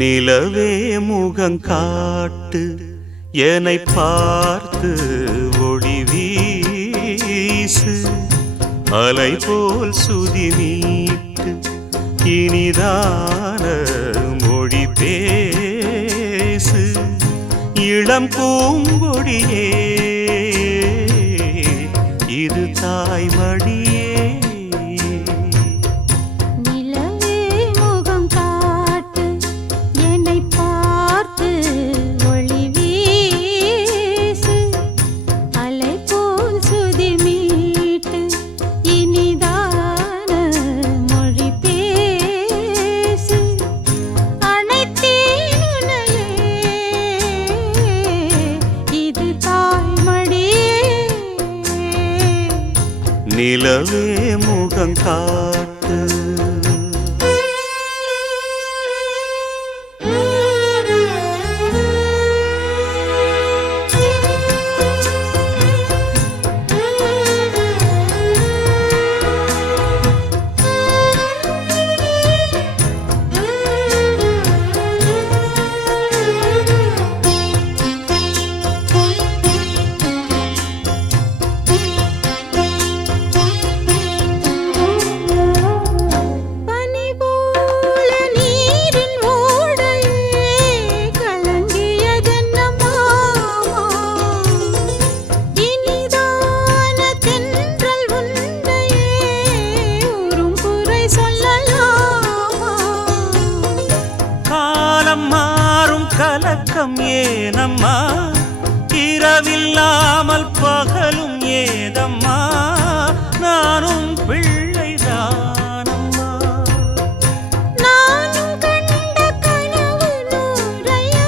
நிலவே முகங்காட்டு என்னை பார்த்து ஒளி வீசு அலை போல் சுதி மீட்டு இனிதான மொழி பேசு இளம் பூங்கொடியே இது தாய்மடியே நிலவே முகங்காட்டு கலக்கம் ஏனம்மா இரவில்லாமல் பகலும் ஏதம்மா நானும் பிள்ளைதானம்மா நானும் கண்ட கனவு நூறையா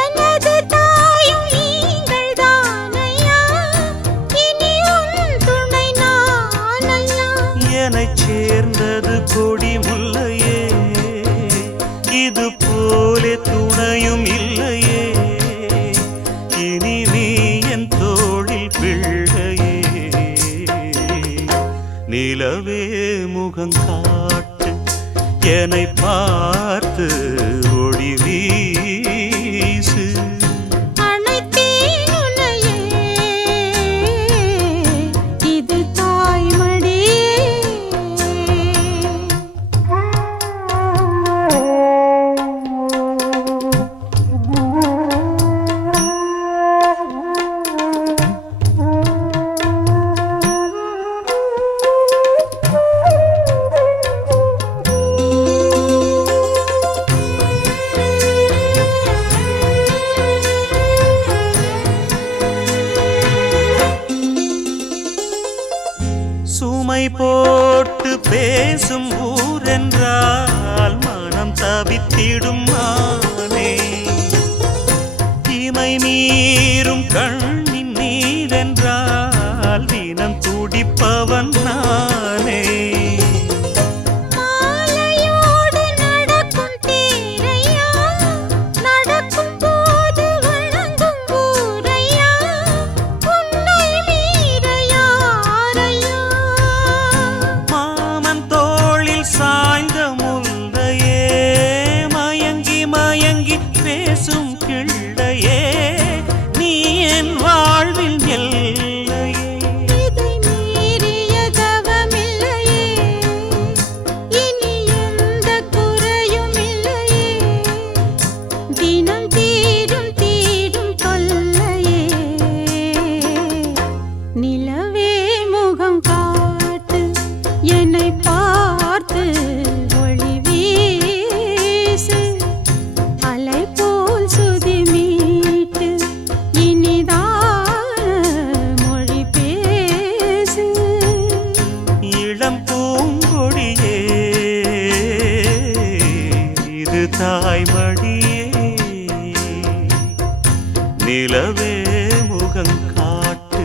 எனது தாயும் நீங்கள் தானையா இனி உன் துணை நானையா என்னைச் சேர்ந்தது கொடி முல்லையே இது போலே துணையும் இல்லையே இனி நீ என் தோளில் பிள்ளையே நிலவே முகங்காட்டு என்னை பார்த்து ஒளி வீசு சுமை போட்டு பேசும் ஊரென்றால் மனம் தவித்திடும் மானே இமை மீறும் கண்ணின் நீரென்றால் தினம் துடிப்பவன் நானே பேசும் கிள்ளையே நீ என் வாழ்வில் எல்லையே இதை மீறிய தவமில்லையே இனி எந்த குறையும் இல்லையே தினம் தீரும் தீரும் தொல்லையே நிலவே முகம் காட்டு என்னை பார்த்து ஒளி வீசு அலை போல் சுதி மீட்டு இனிதான மொழி பேசு இளம் பூங்கொடியே இது தாய்மடியே நிலவே முகங்காட்டு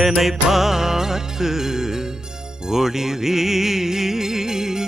என்னை பார்த்து ஒளி வீசு